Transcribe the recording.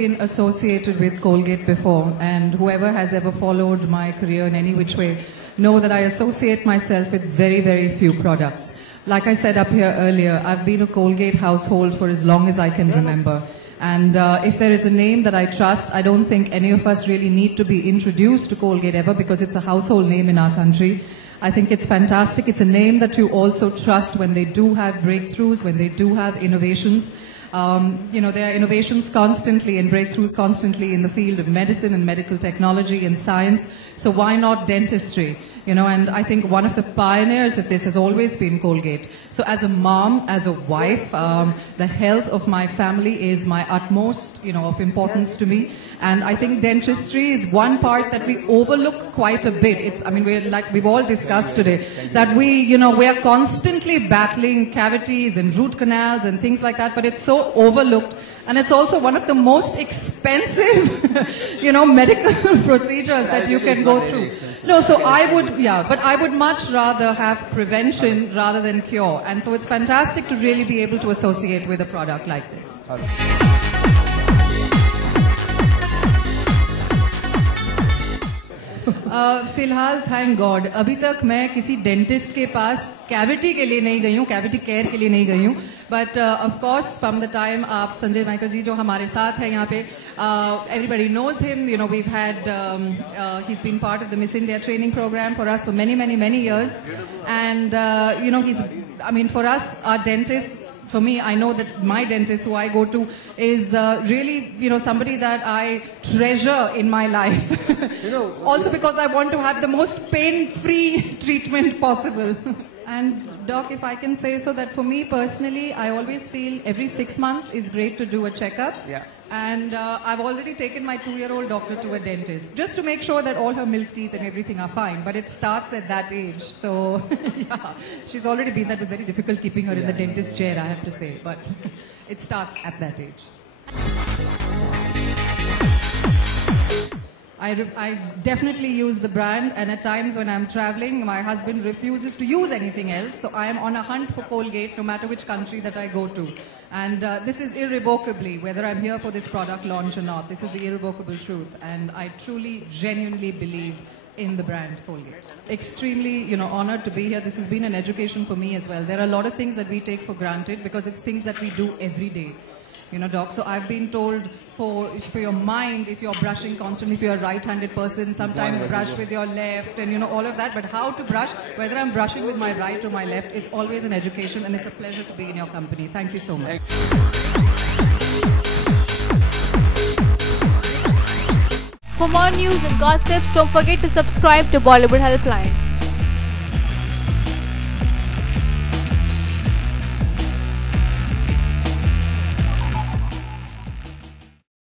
been associated with Colgate before, and whoever has ever followed my career in any which way know that I associate myself with very, very few products. Like I said up here earlier, I've been a Colgate household for as long as I can remember. And if there is a name that I trust, I don't think any of us really need to be introduced to Colgate ever, because it's a household name in our country. I think it's fantastic. It's a name that you also trust when they do have breakthroughs, when they do have innovations. There are innovations constantly and breakthroughs constantly in the field of medicine and medical technology and science. So why not dentistry? And I think one of the pioneers of this has always been Colgate. So as a mom, as a wife, the health of my family is my utmost, of importance to me. And I think dentistry is one part that we overlook quite a bit. We've all discussed today that we are constantly battling cavities and root canals and things like that, but it's so overlooked. And it's also one of the most expensive, medical procedures that you can go through. No, so but I would much rather have prevention rather than cure. And so it's fantastic to really be able to associate with a product like this. फिलहाल thank God अभी तक मैं किसी dentist के पास cavity के लिए नहीं गई हूँ, कैविटी केयर के लिए नहीं गई हूँ. But of course from the time आप संजय माइकर जी जो हमारे साथ हैं यहाँ पे, everybody knows him. We've had he's been part of the Miss India training program for us for many years, and for us, our dentist. For me, I know that my dentist, who I go to, is really, somebody that I treasure in my life. Also because I want to have the most pain-free treatment possible. And Doc, if I can say so, that for me personally, I always feel every 6 months is great to do a checkup. Yeah. And I've already taken my 2-year-old daughter to a dentist, just to make sure that all her milk teeth and everything are fine. But it starts at that age. So, yeah, she's already been. That was very difficult keeping her in the dentist chair, I have to say. But it starts at that age. I definitely use the brand, and at times when I'm traveling, my husband refuses to use anything else. So I am on a hunt for Colgate, no matter which country that I go to. And this is irrevocably, whether I'm here for this product launch or not, this is the irrevocable truth. And I truly, genuinely believe in the brand Colgate. Extremely, honored to be here. This has been an education for me as well. There are a lot of things that we take for granted because it's things that we do every day. Doc, so I've been told for your mind, if you're brushing constantly, if you're a right-handed person, sometimes brush with your left and all of that, but how to brush, whether I'm brushing with my right or my left, it's always an education, and it's a pleasure to be in your company. Thank you so much. For more news and gossips, don't forget to subscribe to Bollywood Helpline.